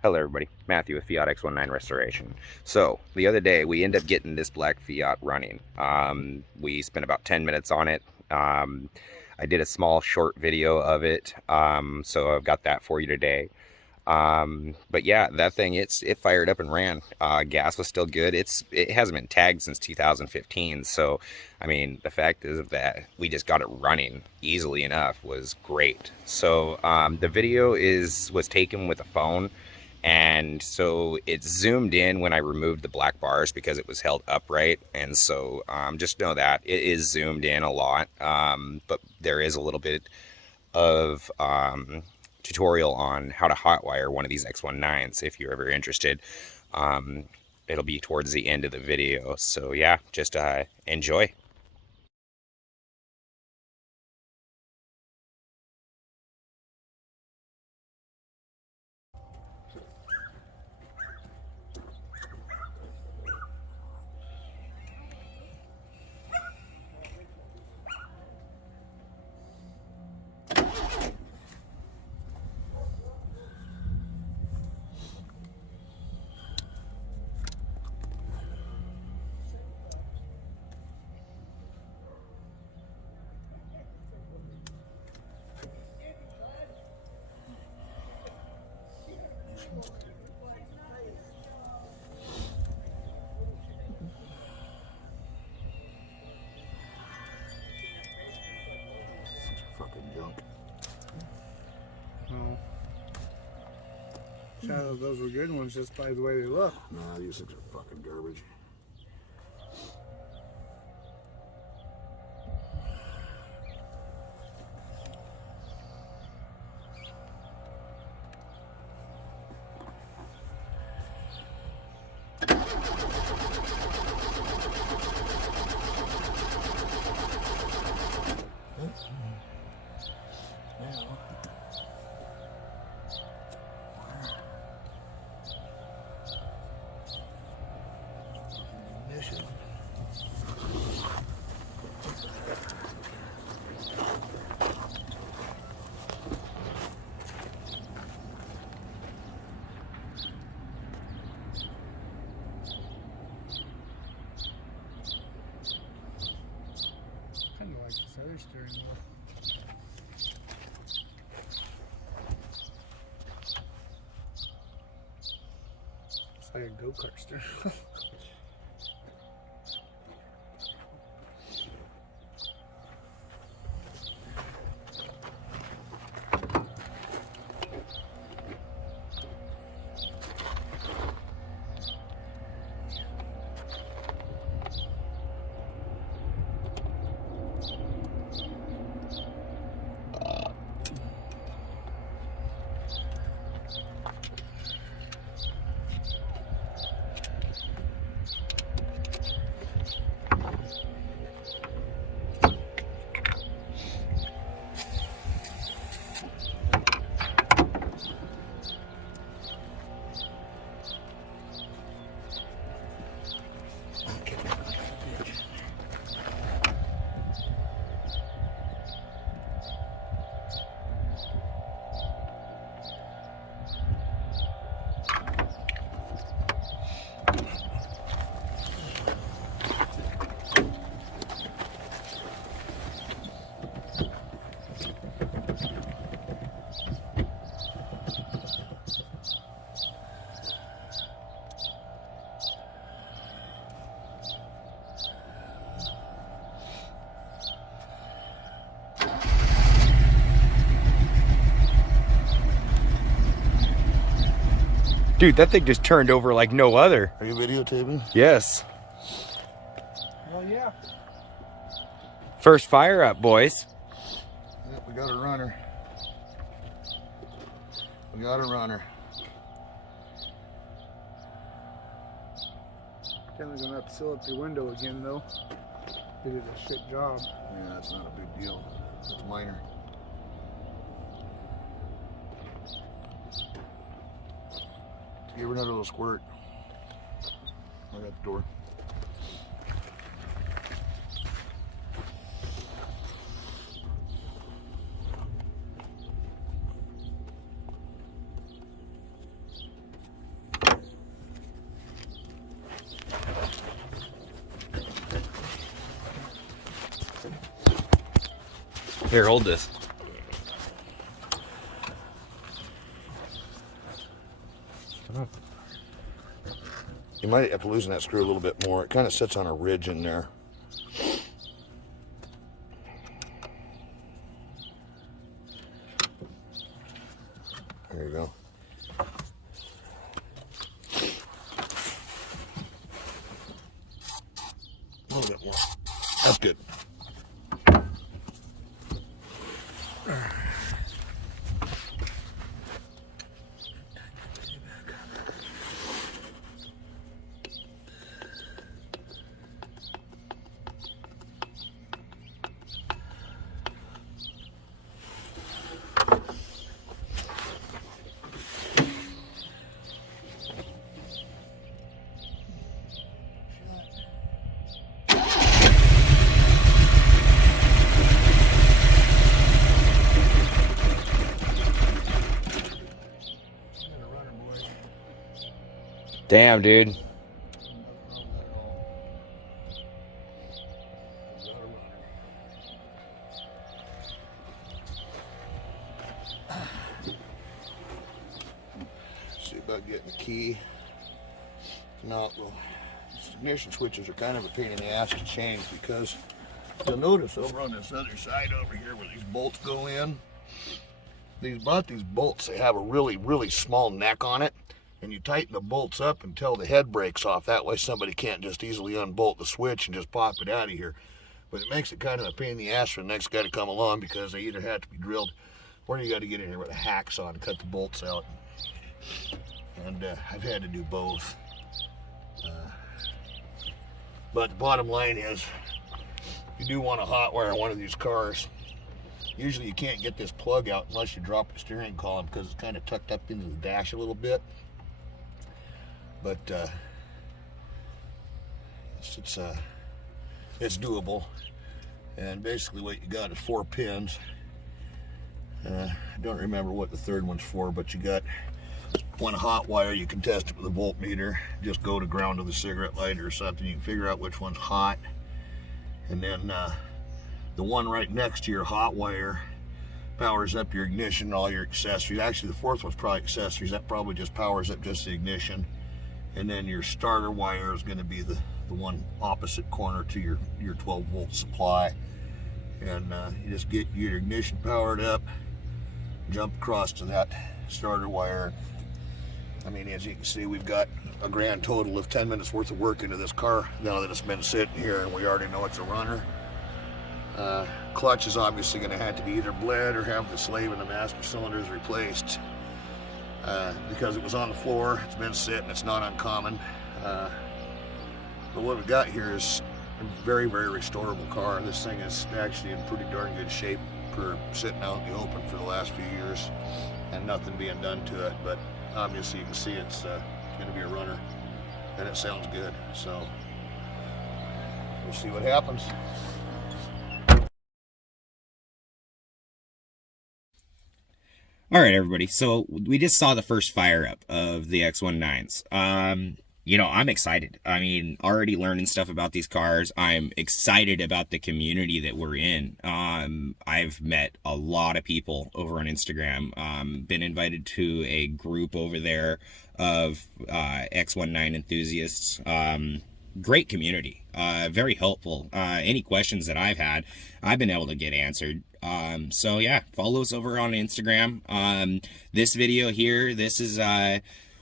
Hello everybody, Matthew with Fiat X19 Restoration. So, the other day we ended up getting this black Fiat running. We spent about 10 minutes on it. I did a small short video of it, so I've got that for you today. But yeah, that thing, it fired up and ran. Gas was still good. It hasn't been tagged since 2015, so I mean, the fact is that we just got it running easily enough was great. So the video was taken with a phone, and so it zoomed in when I removed the black bars because it was held upright, and so just know that it is zoomed in a lot, but there is a little bit of tutorial on how to hotwire one of these X19s if you're ever interested. Um, It'll be towards the end of the video, so yeah, just enjoy. Fucking junk. Oh. Shadows, those were good ones just by the way they look. Nah, these things are fucking garbage. Kind of like this other steering wheel. It's like a go-kart steering wheel. Dude, that thing just turned over like no other. Are you videotaping? Yes. Well, yeah. First fire up, boys. Yep, we got a runner. We got a runner. Definitely gonna have to seal up your window again, though. You did a shit job. Yeah, that's not a big deal. It's minor. Give her another little squirt. Right at the door. Here, hold this. You might have to loosen that screw a little bit more. It kind of sits on a ridge in there. There you go. A little bit more. That's good. Damn, dude. See about getting the key. Now, well, ignition switches are kind of a pain in the ass to change because you'll notice over on this other side over here where these bolts go in, these bolts, they have a really small neck on it, and you tighten the bolts up until the head breaks off. That way somebody can't just easily unbolt the switch and just pop it out of here. But it makes it kind of a pain in the ass for the next guy to come along because they either have to be drilled or you got to get in here with a hacksaw and cut the bolts out. And I've had to do both. But the bottom line is, you do want to hotwire one of these cars. Usually you can't get this plug out unless you drop the steering column because it's kind of tucked up into the dash a little bit. But it's doable. And basically what you got is 4 pins. I don't remember what the third one's for, but you got one hot wire. You can test it with a voltmeter. Just go to ground with a cigarette lighter or something. You can figure out which one's hot. And then the one right next to your hot wire powers up your ignition and all your accessories. Actually, the fourth one's probably accessories. That probably just powers up just the ignition. And then your starter wire is going to be the one opposite corner to your 12 volt supply. And you just get your ignition powered up, jump across to that starter wire. I mean, as you can see, we've got a grand total of 10 minutes worth of work into this car now that it's been sitting here, and we already know it's a runner. Clutch is obviously going to have to be either bled or have the slave and the master cylinders replaced because it was on the floor. It's been sitting. It's not uncommon. But what we got here is a very restorable car. This thing is actually in pretty darn good shape for sitting out in the open for the last few years and nothing being done to it. But obviously you can see it's going to be a runner, and it sounds good. So we'll see what happens. All right, everybody. So we just saw the first fire up of the X19s. You know, I'm excited. I mean, already learning stuff about these cars. I'm excited about the community that we're in. I've met a lot of people over on Instagram. Been invited to a group over there of X19 enthusiasts. Great community. Very helpful. Any questions that I've had, I've been able to get answered. So yeah, follow us over on Instagram. This video here, this is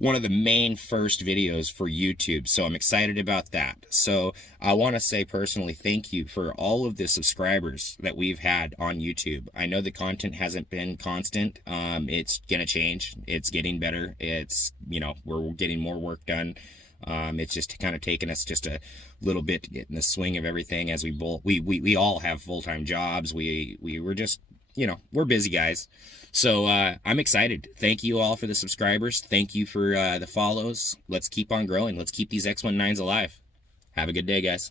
one of the main first videos for YouTube, so I'm excited about that. So I want to say personally thank you for all of the subscribers that we've had on YouTube. I know the content hasn't been constant. It's gonna change. It's getting better. It's, you know, we're getting more work done. It's just kind of taken us just a little bit to get in the swing of everything, as we all have full-time jobs. We were just, you know, we're busy guys. So I'm excited. Thank you all for the subscribers. Thank you for the follows. Let's keep on growing. Let's keep these X19s alive. Have a good day, guys.